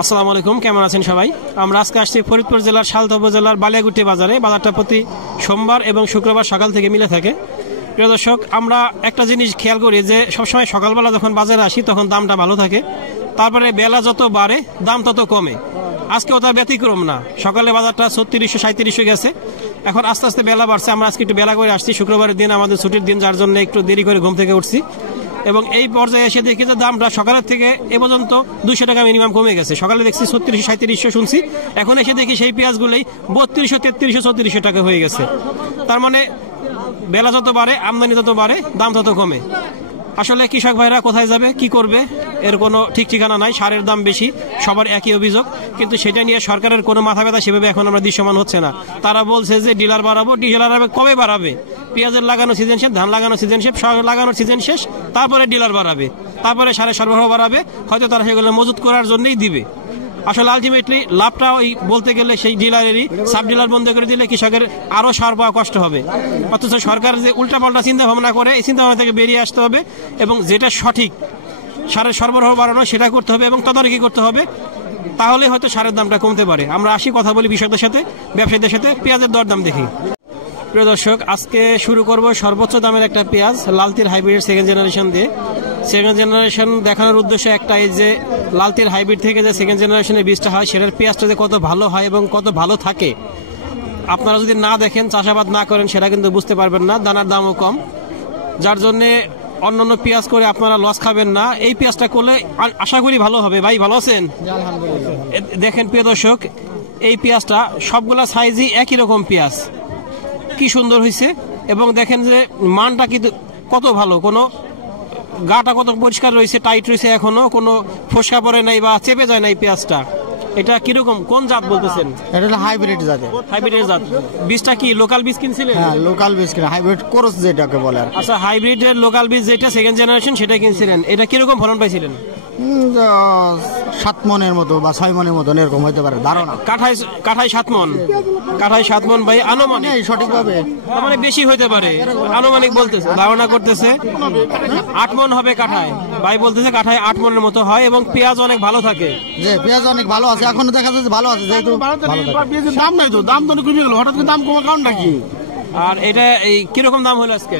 আসসালামু আলাইকুম, কেমন আছেন সবাই? আমরা আজকে আসছি ফরিদপুর জেলার সালথা উপজেলার বালিয়াগুটি বাজারে। বাজারটা প্রতি সোমবার এবং শুক্রবার সকাল থেকে মিলে থাকে। প্রিয় দর্শক, আমরা একটা জিনিস খেয়াল করি যে সবসময় সকালবেলা যখন বাজারে আসি তখন দামটা ভালো থাকে, তারপরে বেলা যত বাড়ে দাম তত কমে। আজকে ওটা ব্যতিক্রম না, সকালে বাজারটা 3600 3700 গেছে। এখন আস্তে আস্তে বেলা বাড়ছে। আমরা আজকে একটু বেলা করে আসছি, শুক্রবারের দিন আমাদের ছুটির দিন, যার জন্য একটু দেরি করে ঘুম থেকে উঠছি এবং এই পর্যায়ে এসে দেখি যে দামটা সকালের থেকে এ পর্যন্ত 200 টাকা মিনিমাম কমে গেছে। সকালে দেখছি 3600 3700 শুনছি, এখন এসে দেখি সেই পেঁয়াজগুলোই 3200 3300 3400 টাকা হয়ে গেছে। তার মানে বেলা যত বাড়ে আমদানি তত বাড়ে, দাম তত কমে। আসলে কৃষক ভাইরা কোথায় যাবে, কি করবে, এর কোনো ঠিক ঠিকানা নাই। সারের দাম বেশি, সবার একই অভিযোগ, কিন্তু সেটা নিয়ে সরকারের কোনো মাথা ব্যথা সেভাবে এখন আমরা দৃশ্যমান হচ্ছে না। তারা বলছে যে ডিলার বাড়াবো, ডিলার কবে বাড়াবে? পেঁয়াজের লাগানো সিজন শেষ, ধান লাগানো সিজন শেষ, লাগানোর সিজন শেষ, তারপরে ডিলার বাড়াবে, তারপরে সারের সরবরাহ বাড়াবে। হয়তো তারা সেগুলো মজুত করার জন্যই দিবে। আসলে আলটিমেটলি লাভটা ওই বলতে গেলে সেই ডিলারেরই। সাব ডিলার বন্ধ করে দিলে কৃষকের আরো সার পাওয়া কষ্ট হবে। অথচ সরকার যে উল্টাপাল্টা চিন্তা ভাবনা করে, এই চিন্তা ভাবনা থেকে বেরিয়ে আসতে হবে এবং যেটা সঠিক সারের সরবরাহ বাড়ানো সেটা করতে হবে এবং তদারকি করতে হবে। তাহলে হয়তো সারের দামটা কমতে পারে। আমরা আসি, কথা বলি কৃষকদের সাথে, ব্যবসায়ীদের সাথে, পেঁয়াজের দরদাম দেখি। প্রিয় দর্শক, আজকে শুরু করব সর্বোচ্চ দামের একটা পেঁয়াজ, লালতির হাইব্রিড সেকেন্ড জেনারেশন দিয়ে। সেকেন্ড জেনারেশন দেখানোর উদ্দেশ্য একটাই যে লালতির হাইব্রিড থেকে যে সেকেন্ড জেনারেশনের বীজটা হয় সেটার পেঁয়াজটা যে কত ভালো হয় এবং কত ভালো থাকে। আপনারা যদি না দেখেন, চাষাবাদ না করেন, সেটা কিন্তু বুঝতে পারবেন না। দানার দামও কম, যার জন্যে অন্যান্য পেঁয়াজ করে আপনারা লস খাবেন না। এই পেঁয়াজটা করলে আশা করি ভালো হবে। ভাই ভালো আছেন? দেখেন প্রিয় দর্শক, এই পেঁয়াজটা সবগুলা সাইজই একই রকম পেঁয়াজ, কি সুন্দর হয়েছে। এবং দেখেন যে মানটা কিন্তু কত ভালো, কোনো গাটা কত পরিষ্কার রয়েছে, টাইট রয়েছে, এখনো কোনো ফসকা পড়ে নাই বা চেপে যায় নাই পেঁয়াজটা। এটা কিরকম, কোন জাত বলতেছেন? এটা হলো হাইব্রিড জাত। হাইব্রিডের জাত। বীজটা কি লোকাল বীজ কিনছিলেন? হ্যাঁ, লোকাল বীজ কিনা, হাইব্রিড ক্রস যেটাকে বলে। আচ্ছা, হাইব্রিডের লোকাল বীজ যেটা সেকেন্ড জেনারেশন সেটা কিনছিলেন। এটা কিরকম ফলন পাইছিলেন? 7 মনের মতো বা 6 মনের মতো এরকম হতে পারে ধারণা। কাঠায় 7 মন, কাঠায় 7 মন ভাই, আনুমানিক সঠিকভাবে মানে বেশি হতে পারে, আনুমানিক বলতেছে, ধারণা করতেছে 8 মন হবে কাঠায়। ভাই বলতেছে কাঠায় 8 মনের মতো হয় এবং পেঁয়াজ অনেক ভালো থাকে। যে পেঁয়াজ অনেক ভালো আছে, এখনো দেখা যাচ্ছে ভালো আছে, যেহেতু দাম নাই তো, দাম তো কমে গেল হঠাৎ করে, দাম কমার কারণটা কি? আর এটা এই কিরকম দাম হলো আজকে?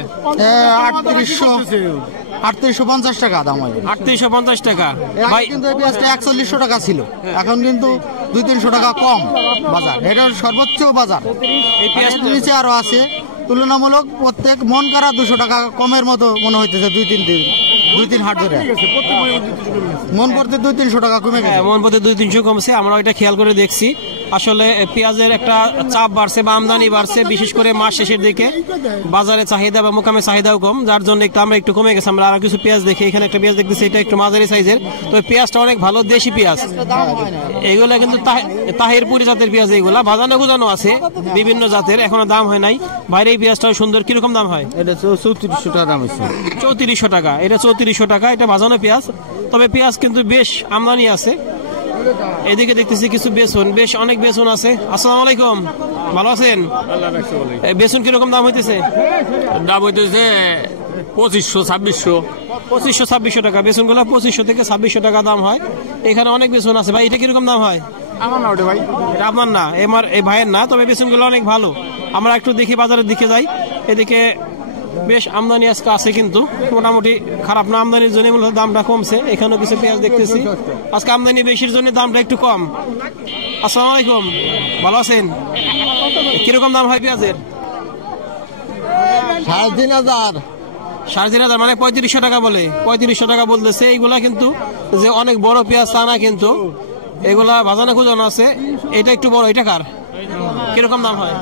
3850 টাকা দাম হয়। 3850 টাকা ভাই, কিন্তু এই পেঁয়াজটা 4100 টাকা ছিল, এখন কিন্তু 200-300 টাকা কম বাজার। এটার সর্বোচ্চ বাজার। এই পেঁয়াজটা নিচে আরো আছে, তুলনামূলক প্রত্যেক মন কারা 200 টাকা কমের মতো মনে হইতেছে। 2-3 হাট ধরে মন করতে 200-300 টাকা কমে গেছে। মন প্রতি 200-300 কমছে, আমরা ওইটা খেয়াল করে দেখছি। আসলে পেঁয়াজের একটা চাপ বাড়ছে বা আমদানি বাড়ছে, বিশেষ করে মাস শেষের দিকে বাজারে চাহিদা বা মোকামে চাহিদাও কম, যার জন্য আমরা একটু কমে গেছে। আমরা আরো কিছু পেঁয়াজ দেখি, এখানে একটা পেঁয়াজ দেখতেছি, এটা একটু মাঝারি সাইজের। তো পেঁয়াজটা অনেক ভালো, দেশি পেঁয়াজ। এইগুলা কিন্তু তাহিরপুরি জাতের পেঁয়াজ, এইগুলা ভাজানো গুজানো আছে বিভিন্ন জাতের, এখনো দাম হয় নাই। বাইরে এই পেঁয়াজটাও সুন্দর। কিরকম দাম হয়? এটা 3400 টাকা দাম হচ্ছে। 3400 টাকা, এটা 3400 টাকা। এটা ভাজানো পেঁয়াজ, তবে পেঁয়াজ কিন্তু বেশ আমদানি আছে। এদিকে দেখতেছি কিছু বেসন, বেশ অনেক বেসন আছে। আসসালামু আলাইকুম, ভালো আছেন? বেসন কিরকম দাম হইতেছে? দাম হইতেছে 2500-2600 টাকা। বেসন গুলা 2500 থেকে 2600 টাকা দাম হয়। এখানে অনেক বেসন আছে। ভাই এটা কিরকম দাম হয়? আমার না ওটা ভাই, এটা আপনার না, এই ভাইয়ের না, তবে বেসন গুলো অনেক ভালো। আমরা একটু দেখি, বাজারের দিকে যাই। এদিকে বেশ আমদানি আজকে আছে, কিন্তু মোটামুটি খারাপ না। আমদানির জন্য মূলত দামটা কমছে। এখানেও কিছু পেঁয়াজ দেখতেছি, আজকে আমদানি বেশির জন্য দামটা একটু কম। আসসালামু আলাইকুম, ভালো আছেন? কিরকম দাম হয় পেঁয়াজের? 3500। 3500 মানে 3500 টাকা বলে, 3500 টাকা বলতেছে। এইগুলা কিন্তু যে অনেক বড় পেঁয়াজ তা না, কিন্তু এগুলা ভাজানো খুঁজানো আছে। এটা একটু বড়। এটা কার? কিরকম দাম হয়?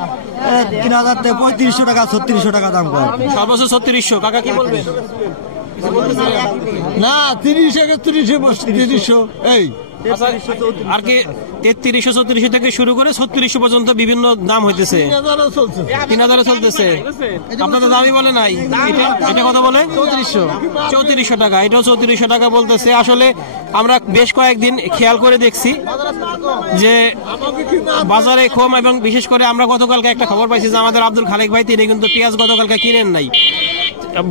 3000 থেকে 3500 টাকা 3600 টাকা দাম করে। সর্বোচ্চ 3600। কাকা কি বলবেন? না, 30-31-30 এই আর কি 3300-3400 থেকে শুরু করে 3600 পর্যন্ত বিভিন্ন দাম হইতেছে। 3000 চলতেছে। আপনাদের দামই বলে নাই। এটা কথা বলে 3400 টাকা। এটাও 3400 টাকা বলতেছে। আসলে আমরা বেশ কয়েকদিন খেয়াল করে দেখছি যে বাজারে কম, এবং বিশেষ করে আমরা গতকালকে একটা খবর পাইছি যে আমাদের আব্দুল খালেক ভাই, তিনি কিন্তু পেঁয়াজ গতকালকে কিনেন নাই।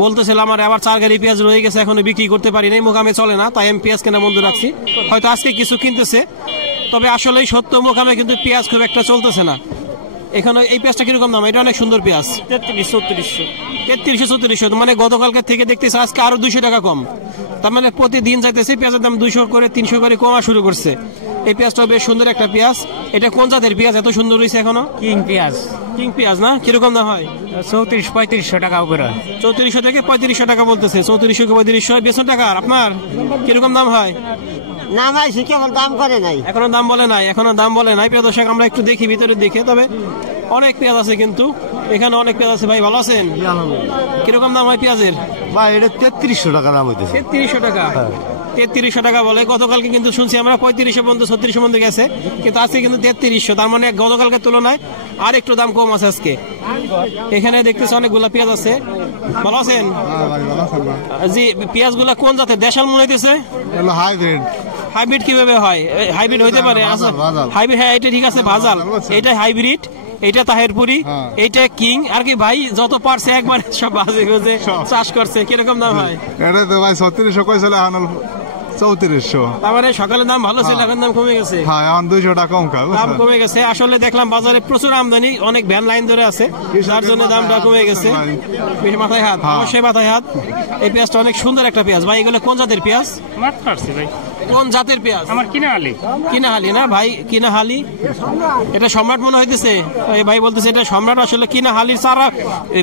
বলতেছিলাম আমার আবার 4 গাড়ি পেঁয়াজ রয়ে গেছে, এখনো বিক্রি করতে পারি নাই, মোকামে চলে না, তাই আমি পেঁয়াজ কেনা বন্ধ রাখছি। হয়তো আজকে কিছু কিনতেছে, তবে আসলেই সত্য মোকামে কিন্তু পেঁয়াজ খুব একটা চলতেছে না। এখানে এই পেঁয়াজটা কিরকম দাম? এটা অনেক সুন্দর পেঁয়াজ, 3300-3400, মানে গতকালকে থেকে দেখতেছি আজকে আরো 200 টাকা কম। তার মানে প্রতিদিন যাইতেছে পেঁয়াজের দাম 200 করে 300 করে কমা শুরু করছে। এই পেঁয়াজটা বেশ সুন্দর একটা পেঁয়াজ। এটা কোন জাতের পেঁয়াজ এত সুন্দর হয়েছে এখনো? কিং পেঁয়াজ, কিং পেঁয়াজ না? কিরকম দাম হয়? 3400-3500 টাকা উপরে। 3400 থেকে 3500 টাকা বলতেছে। 3400-3500 বেচন টাকা। আপনার কিরকম দাম হয়? না ভাই সে কেবল দাম করে নাই, এখনো দাম বলে নাই, এখনো দাম বলে নাই। প্রিয় দর্শক আমরা একটু দেখি ভিতরে দেখে, তবে অনেক পেঁয়াজ আছে কিন্তু এখানে অনেক পেঁয়াজ আছে। ভাই ভালো আছেন? কিরকম দাম হয় পেঁয়াজের? ভাই এটা 3300 টাকা দাম হইতেছে। 3300 টাকা, 3300 টাকা বলে। গতকালকে কিন্তু শুনছি আমরা 3500 পর্যন্ত 3600 পর্যন্ত গেছে, কিন্তু আজকে কিন্তু 3300। তার মানে গতকালকে তুলনায় আর একটু দাম কম আছে আজকে। এখানে দেখতেছি অনেকগুলা পেঁয়াজ আছে। ভালো আছেন? জি, পেঁয়াজ গুলা কোন জাতের? দেশাল মনে হইতেছে। হাইব্রিড। হাইব্রিড কিভাবে হয়? হাইব্রিড হইতে পারে? হাইব্রিড, হ্যাঁ এটা ঠিক আছে, ভাজাল। এটা হাইব্রিড, এটা তাহেরপুরি, এইটা কিং। আর কি ভাই যত পারছে একবার সব বাজে বুঝে চাষ করছে। কিরকম দাম হয়? এটা তো ভাই 3600 কইছিল, এখন 3400। তার মানে সকালে দাম ভালো ছিল, এখন দাম কমে গেছে। হ্যাঁ, এখন 200 টাকা কম খাও। দাম কমে গেছে। আসলে দেখলাম বাজারে প্রচুর আমদানি, অনেক ভ্যান লাইন ধরে আছে, যার জন্য দামটা কমে গেছে। বেশ মাথায় হাত, অবশ্যই মাথায় হাত। এই পেঁয়াজটা অনেক সুন্দর একটা পেঁয়াজ। ভাই এগুলো কোন জাতের পেঁয়াজ? ভাই কোন জাতের পেঁয়াজ? আমার কিনাহালি। কিনাহালি না ভাই? কিনাহালি, এটা সম্রাট মনে হইতেছে। এই ভাই বলতেছে এটা সম্রাট। আসলে কিনাহালির চারা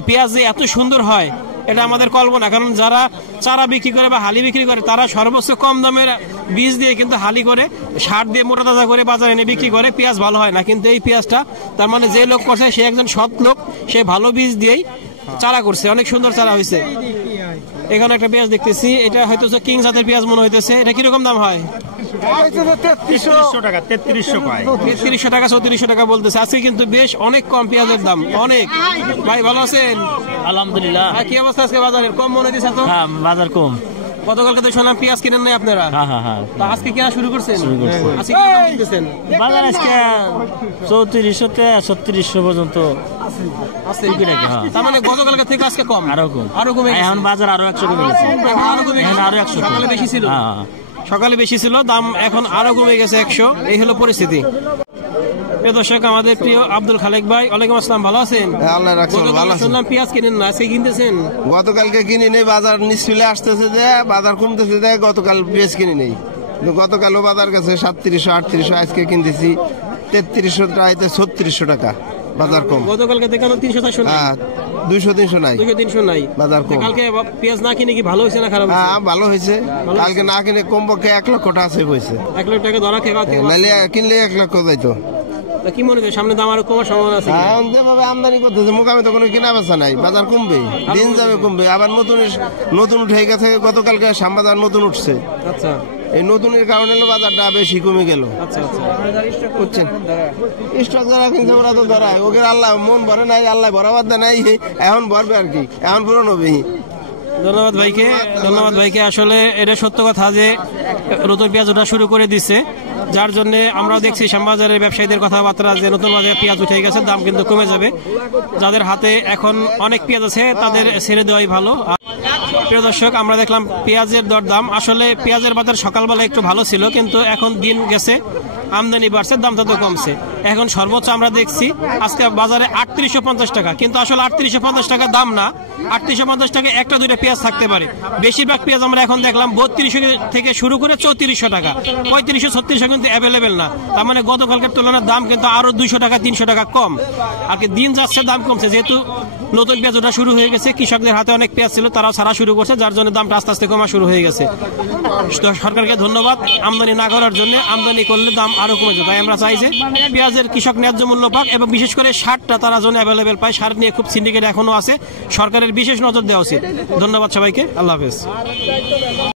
পেঁয়াজ যে এত সুন্দর হয় এটা আমাদের কল্পনা, কারণ যারা চারা বিক্রি করে বা হালি বিক্রি করে তারা সর্বোচ্চ কম দামের বীজ দিয়ে কিন্তু হালি করে, সার দিয়ে মোটা তাজা করে বাজারে এনে বিক্রি করে, পেঁয়াজ ভালো হয় না। কিন্তু এই পেঁয়াজটা তার মানে যে লোক করছে সে একজন সৎ লোক, সে ভালো বীজ দিয়েই চারা করছে, অনেক সুন্দর চারা হয়েছে। এখানে একটা পেঁয়াজ দেখতেছি, এটা হয়তো কিং জাতের পেঁয়াজ মনে হইতেছে। এটা কিরকম দাম হয়? 3300 টাকা, 3300 পায়। 3300 টাকা, 3400 টাকা বলতেছে। আজকে কিন্তু বেশ অনেক কম পেঁয়াজের দাম, অনেক। ভাই ভালো আছেন? আলহামদুলিল্লাহ। কি অবস্থা আজকে বাজারের? কম মনে হইতেছে তো? হ্যাঁ, বাজার কম। গতকালকে তো শুনলাম পেঁয়াজ কিনেন নাই আপনারা। হ্যাঁ। তা আজকে কেনা শুরু করছেন? আজকে কি দাম দিতেছেন? বাজার আজকে 3400 থেকে 3600 পর্যন্ত আছে। হ্যাঁ। তার মানে গতকালকে থেকে আজকে কম, আরো কম, আরো কমে গেছে। এখন বাজার আরো 100 কমে গেছে। আরো কমে গেছে। আরো 100 সকালে বেশি ছিল। হ্যাঁ, সকালে বেশি ছিল, দাম এখন আরো কমে গেছে 100। এই হলো পরিস্থিতি। প্রিয় দর্শক, আমাদের প্রিয় আব্দুল খালেক ভাই, ওয়ালাইকুম আসসালাম, ভালো আছেন? আল্লাহ রাখছেন, ভালো আছেন? শুনলাম পেঁয়াজ কিনেন না, আজকে কিনতেছেন? গতকালকে কিনি নেই, বাজার নিচলে আসতেছে যে বাজার কমতেছে যে গতকাল পেঁয়াজ কিনি নেই। গতকালও বাজার কাছে 3700-3800, আজকে কিনতেছি 3300 টাকা, 3600 টাকা বাজার কম। গতকালকে দেখানো 300-400 নাই। হ্যাঁ, 200-300 নাই, 200-300 নাই বাজার কম। কালকে পেঁয়াজ না কিনে কি ভালো হয়েছে না খারাপ হয়েছে? হ্যাঁ, ভালো হয়েছে। কালকে না কিনে কমপক্ষে 1 লক্ষ টাকা সেভ হয়েছে। 1 লাখ টাকা ধরা খেয়ে নাহলে কিনলে 1 লক্ষ যাইতো। কি মনে হয় সামনে দাম আরো কমার সম্ভাবনা আছে? হ্যাঁ, যেভাবে আমদানি করতেছে মোকামে তো কোনো কেনা বেচা নাই, বাজার কমবে, দিন যাবে কমবে। আবার নতুন উঠে গেছে, গতকালকে শ্যামবাজার নতুন উঠছে। আচ্ছা, এই নতুনের কারণে বাজারটা বেশি কমে গেল। আচ্ছা। বুঝছেন, স্টক যারা কিনছে ওরা তো ধরায়, ওকে আল্লাহ মন ভরে নাই, আল্লাহ ভরাবার দেয় নাই, এখন ভরবে আর কি, এখন পূরণ হবে। ধন্যবাদ ভাইকে। আসলে এটা সত্য কথা যে নতুন পেঁয়াজ ওঠা শুরু করে দিচ্ছে, যার জন্য আমরা দেখছি শ্যামবাজারের ব্যবসায়ীদের কথাবার্তা যে নতুন বাজারে পেঁয়াজ উঠে গেছে, দাম কিন্তু কমে যাবে। যাদের হাতে এখন অনেক পেঁয়াজ আছে তাদের ছেড়ে দেওয়াই ভালো। প্রিয় দর্শক, আমরা দেখলাম পেঁয়াজের দরদাম। আসলে পেঁয়াজের বাজার সকালবেলা একটু ভালো ছিল, কিন্তু এখন দিন গেছে আমদানি বাড়ছে, দাম তত কমছে। এখন সর্বোচ্চ আমরা দেখছি আজকে বাজারে 3850 টাকা, কিন্তু আসলে 3850 টাকা দাম না। 3850 টাকা একটা দুইটা পেঁয়াজ থাকতে পারে। বেশিরভাগ পেঁয়াজ আমরা এখন দেখলাম 3200 থেকে শুরু করে 3400 টাকা, 3500-3600 কিন্তু অ্যাভেলেবেল না। তার মানে গতকালকের তুলনায় দাম কিন্তু আরো 200 টাকা 300 টাকা কম। আর কি দিন যাচ্ছে দাম কমছে, যেহেতু নতুন পেঁয়াজ ওঠা শুরু হয়ে গেছে, কৃষকদের হাতে অনেক পেঁয়াজ ছিল, তারাও ছাড়া শুরু করছে, যার জন্য দামটা আস্তে আস্তে কমা শুরু হয়ে গেছে। সরকারকে ধন্যবাদ আমদানি না করার জন্য। আমদানি করলে দাম আরো কমে যায়। তাই আমরা চাই যে পেঁয়াজের কৃষক ন্যায্য মূল্য পাক, এবং বিশেষ করে সারটা তারা যেন অ্যাভেলেবেল পায়। সার নিয়ে খুব সিন্ডিকেট এখনো আছে, সরকারের বিশেষ নজর দেওয়া উচিত। ধন্যবাদ সবাইকে, আল্লাহ হাফেজ।